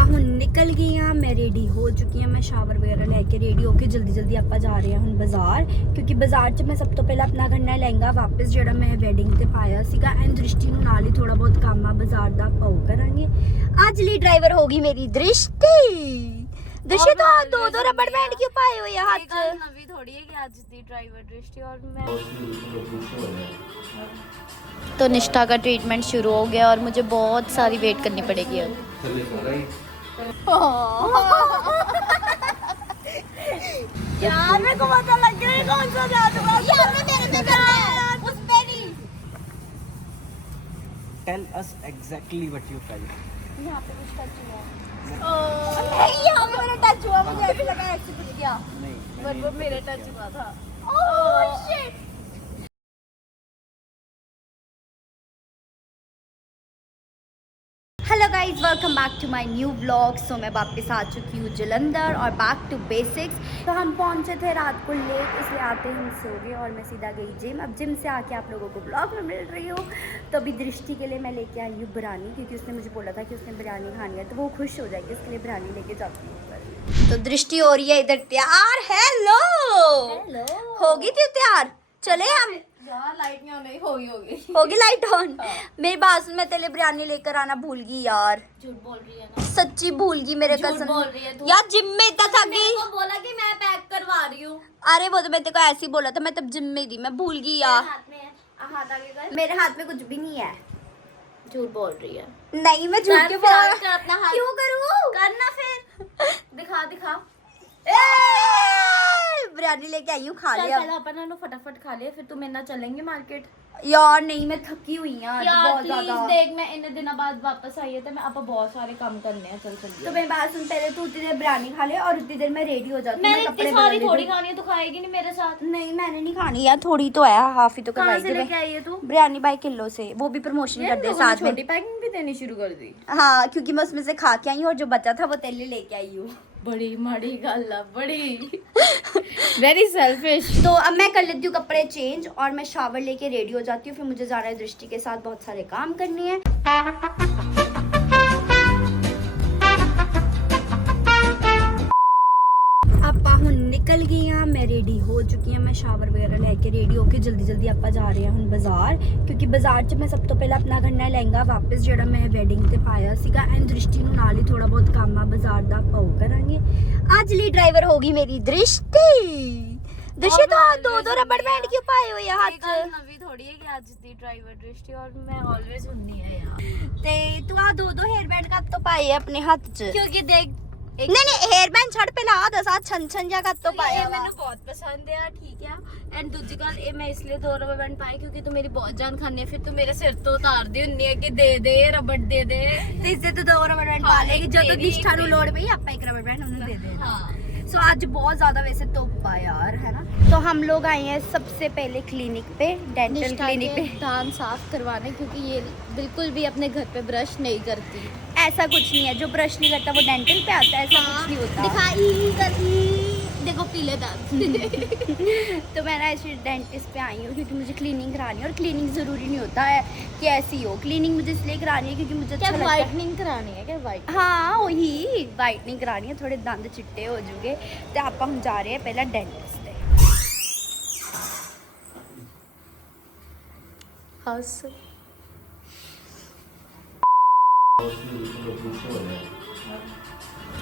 ਆਪਾਂ ਹੁਣ ਨਿਕਲ ਗਏ ਆ। मैं रेडी हो चुकी हाँ। मैं शावर वगैरह लैके रेडी होके जल्दी जल्दी आप जा रहे हैं ਹੁਣ ਬਾਜ਼ਾਰ, क्योंकि ਬਾਜ਼ਾਰ 'ਚ मैं सब तो पहले अपना करना लहंगा वापस ਜਿਹੜਾ मैं ਵੈਡਿੰਗ ਤੇ ਪਾਇਆ ਸੀਗਾ। ਐਂਡ ਦ੍ਰਿਸ਼ਟੀ ਨੂੰ ਨਾਲ ਹੀ ਥੋੜਾ ਬਹੁਤ ਕੰਮ ਆ ਬਾਜ਼ਾਰ ਦਾ, ਆਪਾਂ ਉਹ ਕਰਾਂਗੇ। ਅੱਜ ਲਈ ਡਰਾਈਵਰ ਹੋਗੀ ਮੇਰੀ ਦ੍ਰਿਸ਼ਟੀ। दृष्टि तो दो दो रबड़ बैंड क्यों पाए हुए हैं हाथ च? नवी थोड़ी है कि आज दी ड्राइवर दृष्टि और मैं। तो निष्ठा का ट्रीटमेंट शुरू हो गया और मुझे बहुत सारी वेट करनी पड़ेगी अब। यार मेरे को पता लग गया कौन सा जादू यार मेरे पे करना है उस पे नहीं। Tell us exactly what you felt. यहाँ पे कुछ टच हुआ। नहीं यहाँ पे मेरा टच हुआ, मुझे ऐसा लगा ऐसे कुछ किया। नहीं पर वो मेरे टच हुआ था। Oh shit. Hello guys, welcome back to my new blog. So मैं वापस आ चुकी हूँ जलंधर और बैक टू बेसिक्स। तो हम पहुँचे थे रात को लेट, इसलिए आते ही हम सो गए और मैं सीधा गई जिम। अब जिम से आके आप लोगों को ब्लॉग में मिल रही हूँ। तो अभी दृष्टि के लिए मैं लेके आई हूँ बिरयानी, क्योंकि उसने मुझे बोला था कि उसने बिरयानी खानी है, तो वो खुश हो जाएगी, इसके लिए बिरयानी लेके जाती हूँ। तो दृष्टि हो रही है इधर तैयार। हेलो होगी थी तैयार, चले हम। यार लाइट नहीं होने होगी होगी लाइट ऑन। मेरी बात सुन, मैं तेरे लिए बिरयानी लेकर आना भूल गई यार। झूठ बोल रही है ना, सच्ची भूल गई मेरे झूठ कसम। बोल रही है तू। यार जिम में इतना थक गई। को बोला कि मैं पैक करवा रही हूँ। अरे वो तो मैं तेरे को ऐसे ही बोला था, मैं तब जिम में थी, मैं भूल गई यार। हाथ में है, हाथ आगे कर। मेरे हाथ में कुछ भी नहीं है। झूठ बोल रही है। नहीं मैं झूठ क्यों बोल रही हूँ? अपना हाथ क्यों करूँ? करना फिर दिखा दिखा। बिरयानी लेके आई हूँ, खा चल लिया। पहले अपन ना फटाफट खा लिया, फिर तू मेरे ना चलेंगे मार्केट। यार नहीं मैं थकी हुई हूँ आज यार बहुत प्लीज ज्यादा। देख, मैं इन दिनों बाद वापस आई है तो मैं अब बहुत सारे काम करने हैं। चल चल तो मेरी बात सुन, पहले तू उतनी देर बिरयानी खा ले और उतनी देर मैं रेडी हो जाती हूँ। मैंने इतनी कपड़े सारी बदल थोड़ी लेती खानी है, तो खाएगी नहीं मेरे साथ। हूँ। नहीं मैंने नहीं खानी यार, थोड़ी तो है, हाफ ही तो कहाँ करवाई से थी लेके मैं। आई है तू? बिरयानी बाई किलो से, वो भी प्रमोशन कर दे साथ में। छोटी पैकिंग भी देनी शुरू कर दी। हाँ क्योंकि मैं उसमें से खा के आई हूँ और जो बचा था वो तेरे लिए लेके आई हूँ। बड़ी माड़ी गल है, बड़ी वेरी सेल्फिश। तो अब मैं कर लेती हूँ कपड़े चेंज और मैं शावर लेके रेडी हो जाती हूँ। फिर मुझे जाना है दृष्टि के साथ, बहुत सारे काम करने हैं। ਆਪਾਂ ਹੁਣ ਨਿਕਲ ਗਏ ਆ। मैं रेडी हो चुकी हाँ। मैं शावर वगैरह लैके रेडी होके जल्दी जल्दी आप जा रहे हैं ਹੁਣ ਬਾਜ਼ਾਰ, क्योंकि ਬਾਜ਼ਾਰ 'ਚ मैं सब तो पहले अपना करना लहंगा वापस ਜਿਹੜਾ मैं ਵੈਡਿੰਗ ਤੇ ਪਾਇਆ ਸੀਗਾ। ਐਂਡ ਦ੍ਰਿਸ਼ਟੀ ਨੂੰ ਨਾਲ ਹੀ ਥੋੜਾ ਬਹੁਤ ਕੰਮ ਆ ਬਾਜ਼ਾਰ ਦਾ, ਆਪਾਂ ਉਹ ਕਰਾਂਗੇ। ਅੱਜ ਲਈ ਡਰਾਈਵਰ ਹੋਗੀ ਮੇਰੀ ਦ੍ਰਿਸ਼ਟੀ। दृष्टि तो दो दो रबड़ बैंड क्यों पाए हुए हैं हाथ च? नवी थोड़ी है कि आज दी ड्राइवर दृष्टि और मैं ऑलवेज ਹੁੰਨੀ है यार। ते तू आ दो दो हेयर बैंड कब तो पाए अपने हाथ च? क्योंकि देख नहीं नहीं हेयर बैंड छड़ पे ला दस आ छन छन जा कब तो पाया ਇਹ ਮੈਨੂੰ ਬਹੁਤ ਪਸੰਦ ਹੈ, ਠੀਕ ਹੈ। ਐਂਡ ਦੂਜੀ ਗੱਲ ਇਹ ਮੈਂ ਇਸ ਲਈ ਦੋ ਰਬੜ ਬੈਂਡ ਪਾਏ ਕਿਉਂਕਿ ਤੂੰ ਮੇਰੀ ਬਹੁਤ ਜਾਨ ਖਾਨੀ ਹੈ, ਫਿਰ ਤੂੰ ਮੇਰੇ ਸਿਰ ਤੋਂ ਉਤਾਰਦੀ ਹੁੰਨੀ ਹੈ ਕਿ ਦੇ ਦੇ ਰਬੜ ਦੇ ਦੇ। ਤੇ इससे तो दो रबड़ बैंड पा लेगी, ਜਦੋਂ ਨਿਸ਼ਠਾ ਨੂੰ ਲੋੜ ਪਈ ਆਪਾਂ ਇੱਕ ਰਬੜ बैंड ਉਹਨੂੰ ਦੇ ਦੇ। हाँ सो आज बहुत ज्यादा वैसे तो यार है ना। तो हम लोग आए हैं सबसे पहले क्लिनिक पे, डेंटल क्लिनिक पे दांत साफ करवाने, क्योंकि ये बिल्कुल भी अपने घर पे ब्रश नहीं करती। ऐसा कुछ नहीं है, जो ब्रश नहीं करता वो डेंटल पे आता है, ऐसा कुछ नहीं होता। दिखाई करती, देखो पीले दांत। तो मैं ना ऐसे डेंटिस्ट पे आई हूँ क्योंकि मुझे क्लीनिंग करानी है, और क्लीनिंग ज़रूरी नहीं होता है कि ऐसी हो। क्लीनिंग मुझे इसलिए करानी है क्योंकि मुझे अच्छा लगता है। वाइटनिंग करानी है क्या? वाइट हाँ वही वाइटनिंग करानी है, थोड़े दंद चिट्टे हो जाऊंगे। तो आप हम जा रहे हैं पहला डेंटिस्ट पे।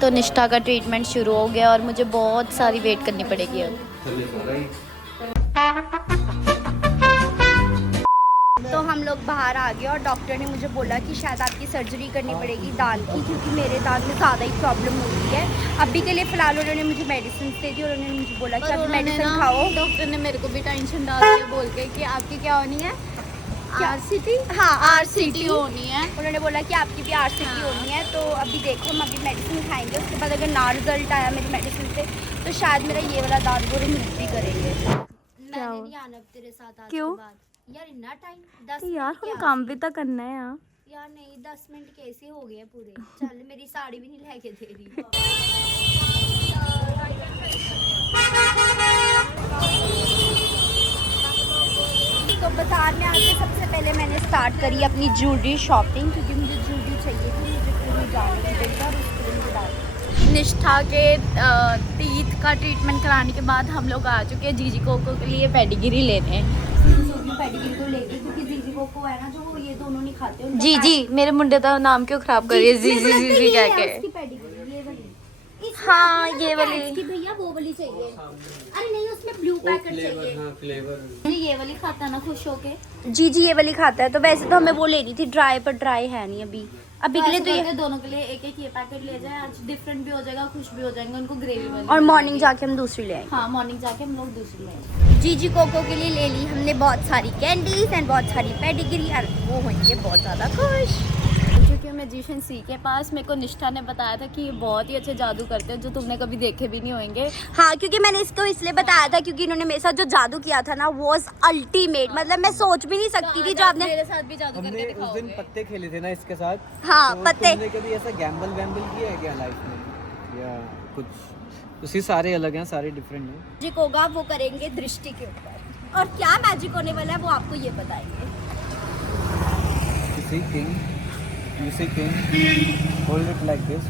तो निष्ठा का ट्रीटमेंट शुरू हो गया और मुझे बहुत सारी वेट करनी पड़ेगी अब। तो हम लोग बाहर आ गए और डॉक्टर ने मुझे बोला कि शायद आपकी सर्जरी करनी पड़ेगी दांत की, क्योंकि मेरे दांत में ज़्यादा ही प्रॉब्लम होती है। अभी के लिए फ़िलहाल उन्होंने मुझे मेडिसिन दे दी और उन्होंने मुझे बोला कि आप मेडिसिन खाओ। डॉक्टर ने मेरे को भी टेंशन डाल दिया बोल के कि आपकी क्या होनी है, आरसीटी। हाँ आरसीटी होनी है। उन्होंने बोला कि आपकी भी आरसीटी होनी है। तो अभी देखो हम अभी मेडिसिन खाएंगे, उसके बाद अगर ना रिजल्ट आया मेरी मेडिसिन से तो शायद मेरा ये वाला दांत वो रिमूव भी करेंगे। मैंने नहीं आना अब तेरे साथ आज क्यों? के बाद। यार इतना टाइम 10 यार मिनट हम के काम भी तो करना है यार। यार नहीं 10 मिनट कैसे हो गए पूरे। चल मेरी साड़ी भी नहीं लेके दे रही। तो बाजार में आके सबसे पहले मैंने स्टार्ट करी अपनी ज्वेलरी शॉपिंग, क्योंकि मुझे ज्वेलरी चाहिए थी, मुझे कहीं जाने की जगह और उसके निष्ठा के टीथ का ट्रीटमेंट कराने के बाद हम लोग आ चुके हैं जीजी कोको के लिए पेडिग्री लेने। पेडिग्री तो लेके, क्योंकि जीजी कोको है ना जो वो ये दोनों नहीं खाते। उनका जीजी मेरे मुंडे का नाम क्यों खराब कर रही है मेरे को जीजी लगता है जीजी ये कह है के। उसकी पेडिग्री, ये वाली। इसमें हाँ, आती है ना ये वाली। cats की, भैया वो वाली चाहिए। अरे नहीं, उसमें ब्लू पैकेट चाहिए। हाँ फ्लेवर ये वाली खाता ना खुश होके। जीजी ये वाली खाता है, तो वैसे तो हमें वो लेनी थी ड्राई, पर ड्राई है नहीं अभी। अभी के लिए तो ये, दोनों के लिए एक एक ये पैकेट ले जाए, आज डिफरेंट भी हो जाएगा, खुश भी हो जाएंगे, उनको ग्रेवी वाली। और मॉर्निंग जाके हम दूसरी ले आएंगे। हाँ, मॉर्निंग जाके हम लोग दूसरी लेंगे। जीजी कोको के लिए ले ली हमने बहुत सारी कैंडीज एंड बहुत सारी पेडिग्री, और वो होंगे बहुत ज़्यादा खुश। क्योंकि मैजिशियन सी के पास मेरे को निष्ठा ने बताया था कि ये बहुत ही अच्छे जादू करते हैं जो तुमने कभी देखे भी नहीं होंगे। हाँ, क्योंकि मैंने इसको इसलिए बताया था क्योंकि इन्होंने मेरे साथ जो जादू किया था ना वॉज अल्टीमेट, मतलब मैं सोच भी नहीं सकती थी जो आपने मेरे साथ भी जादू हमने करके उस दिन दिखाओगे। पत्ते खेले थे ना इसके साथ। हाँ, तो पत्ते। तुमने कभी ऐसा गैम्बल किया है क्या लाइफ में या कुछ? उसी सारे अलग हैं, सारे डिफरेंट हैं। मैजिक होगा वो करेंगे दृष्टि के ऊपर, और क्या मैजिक होने वाला है वो आपको ये बताएंगे। You see king, hold it like this,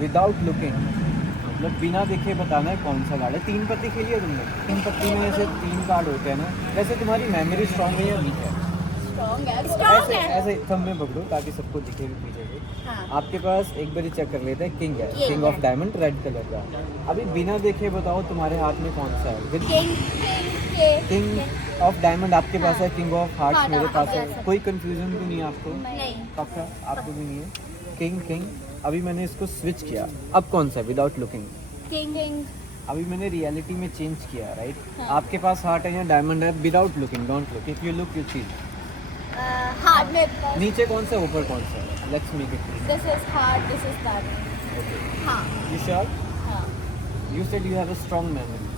without looking, मतलब बिना देखे बताना है कौन सा कार्ड है। 3 पत्ती खेली है तुमने? 3 पत्ती में ऐसे 3 कार्ड होते हैं ना। वैसे तुम्हारी मेमोरी स्ट्रांग है या वीक है? स्ट्रॉन्ग ऐसे है। ऐसे थंब में पकड़ो ताकि सबको दिखे भी पीछे से। हाँ। आपके पास एक बार चेक कर लेते हैं, किंग है, King किंग है। ऑफ डायमंड, रेड कलर का। अभी बिना देखे बताओ तुम्हारे हाथ में कौन सा है? किंग ऑफ डायमंड आपके पास है, किंग ऑफ हार्ट्स मेरे पास है। कोई कंफ्यूजन तो नहीं है आपको? नहीं। पक्का आपको भी नहीं है? किंग अभी मैंने इसको स्विच किया, अब कौन सा? Without looking. किंग अभी मैंने रियलिटी में चेंज किया, राइट? आपके पास हार्ट है या डायमंड है, without looking, don't look, if you look you see. Heart में नीचे कौन सा, ऊपर कौन सा? Let's make it clear. This is heart, this is diamond. हाँ यू श्योर? हाँ you said you have a strong memory.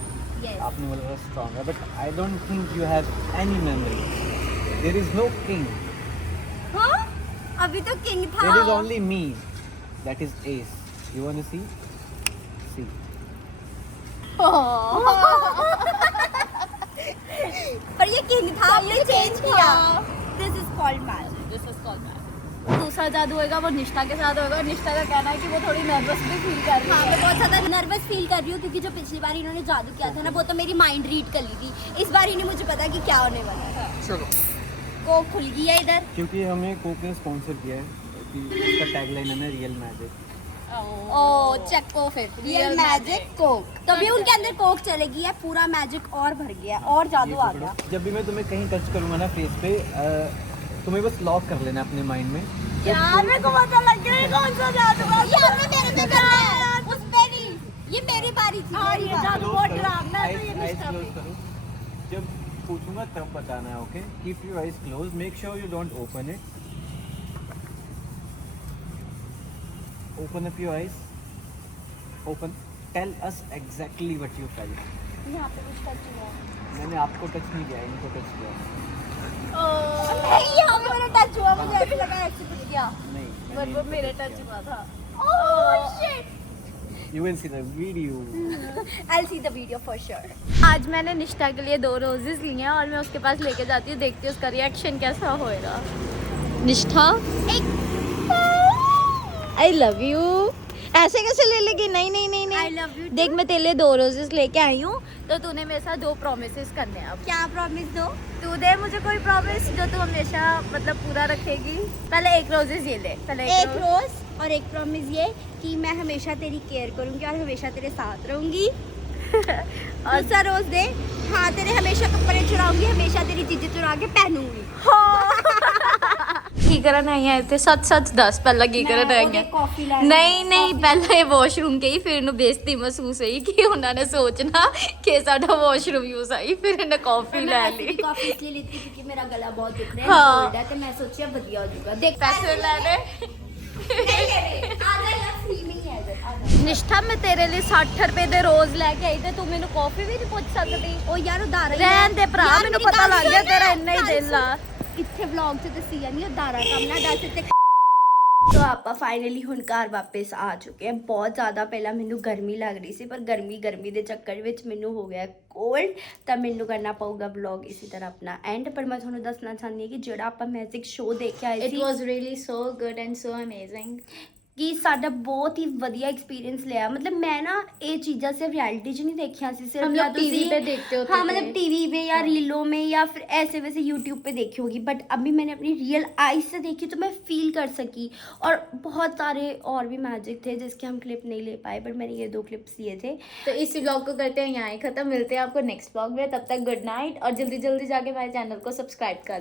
Yes. आपने बोला स्ट्रांग है, but I don't think you have any memory. There is no king, हाँ अभी तो king था। There is only me, that is S. You want to सी? सी। पर ये king था, आपने चेंज किया। This is called magic. This is called magic। दूसरा जादू होगा वो निष्ठा के साथ होगा। निष्ठा का कहना है कि वो थोड़ी नर्वस भी फील कर रही हाँ, है। मैं बहुत ज़्यादा नर्वस फील कर रही हूँ क्योंकि जो पिछली बार इन्होंने जादू किया था ना वो तो मेरी माइंड रीड कर ली थी। इस बार ही नहीं मुझे पता कि क्या होने वाला है। चलो, को खुल गया इधर। क्योंकि हमें कोक ने स्पॉन्सर किया है, कि इसका टैगलाइन है ना, रियल मैजिक। ओ चक्को फिर रियल मैजिक कोक, तभी उनके अंदर कोक चलेगी। है पूरा मैजिक और भर गया और जादू आ गया। जब भी मैं तुम्हें कहीं टच करूंगा ना फेस पे, तुम्हें बस लॉक कर लेना अपने माइंड में। यार मेरे को पता लग गया ये कौन सा जादू है। ये हमने मेरे पे करना है, उस पे नहीं। ये मेरी बारी थी। हाँ, ये जादू बहुत डरावना है, तो ये Eyes निष्ठा close पे। करो। जब पूछूंगा तब बताना है, okay? Keep your eyes close, make sure you don't open it. Open up your eyes, open. Tell us exactly what you felt. यहाँ पे कुछ टच हुआ मैंने आपको टच नहीं किया, इनको टच किया। नहीं, यहाँ पे मेरा टच हुआ। मुझे ऐसा लगा ऐसे कुछ किया। नहीं, पर मैंने वो इनको मेरे touch टच किया। हुआ था। Oh shit! You will see the video. I'll see the video for sure. आज मैंने निष्ठा के लिए 2 रोजेस लिए हैं और मैं उसके पास लेके जाती हूँ, देखती हूँ उसका रिएक्शन कैसा होएगा। निष्ठा, आई लव यू। ऐसे कैसे ले लेगी? नहीं नहीं नहीं नहीं। I love you too. देख मैं तेरे लिए 2 रोजेस लेके आई हूँ, तो तूने मेरे साथ 2 प्रॉमिसेस करने हैं अब। क्या प्रॉमिस दो? तू दे मुझे कोई प्रॉमिस जो तू हमेशा मतलब पूरा रखेगी। पहले 1 रोजेस ये ले। पहले एक रोज और एक प्रॉमिस ये कि मैं हमेशा तेरी केयर करूंगी और हमेशा तेरे साथ रहूंगी। और दूसरा रोज दे, हाँ तेरे हमेशा कपड़े चुराऊंगी, हमेशा तेरी चीजें चुरा के पहनूंगी। की करन आई है ते सच सच दस पहला की करन आई है। कॉफी नहीं नहीं पहला ਇਹ ਵਾਸ਼ਰੂਮ ਗਈ ਫਿਰ ਇਹਨੂੰ ਬੇਇੱਜ਼ਤੀ ਮਹਿਸੂਸ ਹੋਈ ਕਿ ਉਹਨਾਂ ਨੇ ਸੋਚਣਾ ਕਿ ਸਾਡਾ ਵਾਸ਼ਰੂਮ ਯੂਜ਼ ਆਈ ਫਿਰ ਇਹਨੇ ਕਾਫੀ ਲੈ ਲਈ। कॉफी इसलिए लेती क्योंकि मेरा गला बहुत दुख रहा है, हाँ। कोल्ड है, तो मैं सोचिया बढ़िया हो जाएगा। देख ਪੈਸੇ ਲੈਣੇ। ਨਿਸ਼ਠਾ ਮੈਂ ਤੇਰੇ ਲਈ 60 ਰੁਪਏ ਦੇ ਰੋਜ਼ ਲੈ ਕੇ ਆਈ ਤੇ ਤੂੰ ਮੈਨੂੰ ਕਾਫੀ ਵੀ ਨਹੀਂ ਪੁੱਛ ਸਕਦੀ। ओ यार उधार ਰਹਿਣ ਦੇ ਭਰਾ ਮੈਨੂੰ ਪਤਾ ਲੱਗ ਗਿਆ ਤੇਰਾ ਇੰਨਾ ਹੀ ਦਿਲ ਆ। ਕਿੱਥੇ ਵਲੌਗ 'ਚ ਦੱਸੀ ਜਾਂਦੀ ਉਧਾਰਾ ਕੰਮ ਨਾ ਦੱਸ ਤੇ। तो आप फाइनली ਹੁਣ ਘਰ ਵਾਪਸ ਆ ਚੁੱਕੇ हैं। बहुत ज़्यादा ਪਹਿਲਾਂ ਮੈਨੂੰ ਗਰਮੀ ਲੱਗ ਰਹੀ ਸੀ, ਪਰ ਗਰਮੀ ਦੇ ਚੱਕਰ ਵਿੱਚ ਮੈਨੂੰ ਹੋ ਗਿਆ ਕੋਲਡ, ਤਾਂ ਮੈਨੂੰ ਕਰਨਾ ਪਊਗਾ ਵਲੌਗ ਇਸੇ ਤਰ੍ਹਾਂ ਆਪਣਾ ਐਂਡ। ਪਰ ਮੈਂ ਤੁਹਾਨੂੰ ਦੱਸਣਾ ਚਾਹੁੰਦੀ ਹਾਂ ਕਿ ਜਿਹੜਾ ਆਪਾਂ ਮੈਜਿਕ ਸ਼ੋਅ ਦੇਖਿਆ It was really so good and so amazing. ਕਿ ਸਾਡਾ ਬਹੁਤ ਹੀ ਵਧੀਆ ਐਕਸਪੀਰੀਅੰਸ ਲਿਆ मतलब मैं ना ये चीज़ा सिर्फ रियलिटी च नहीं देखिया सी सिर्फ हम या लोग टीवी तुसी- पे देखते होते हाँ थे। मतलब टीवी पे या रीलों में या फिर ऐसे वैसे यूट्यूब पे देखी होगी बट अभी मैंने अपनी रियल आईज से देखी तो मैं फील कर सकी और बहुत सारे और भी मैजिक थे जिसके हम क्लिप नहीं ले पाए बट मैंने ये 2 क्लिप्स लिए थे। तो इस व्लॉग को करते हैं यहाँ ही खत्म, मिलते हैं आपको नेक्स्ट व्लॉग में, तब तक गुड नाइट और जल्दी जल्दी जाके हमारे चैनल को सब्सक्राइब कर